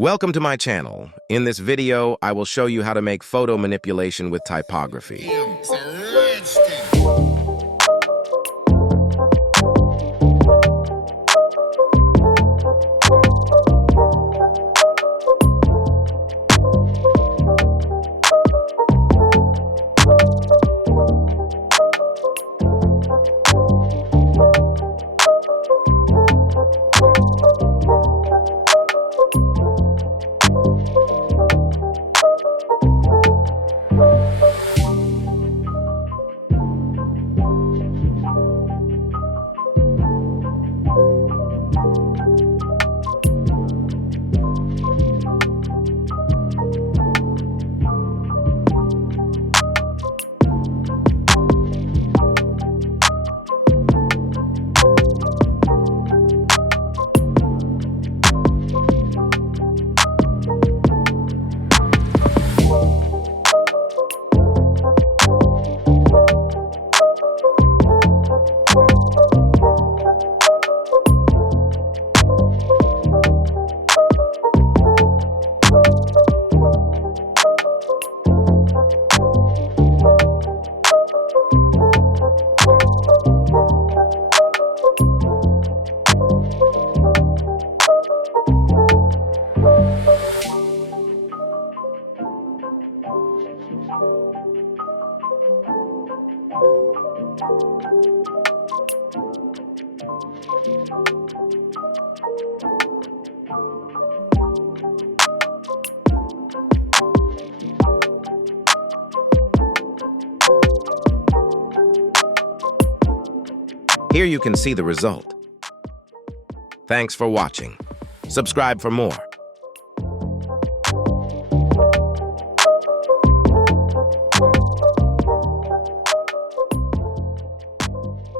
Welcome to my channel. In this video, I will show you how to make photo manipulation with typography. It's a rich thing. Here you can see the result. Thanks for watching. Subscribe for more.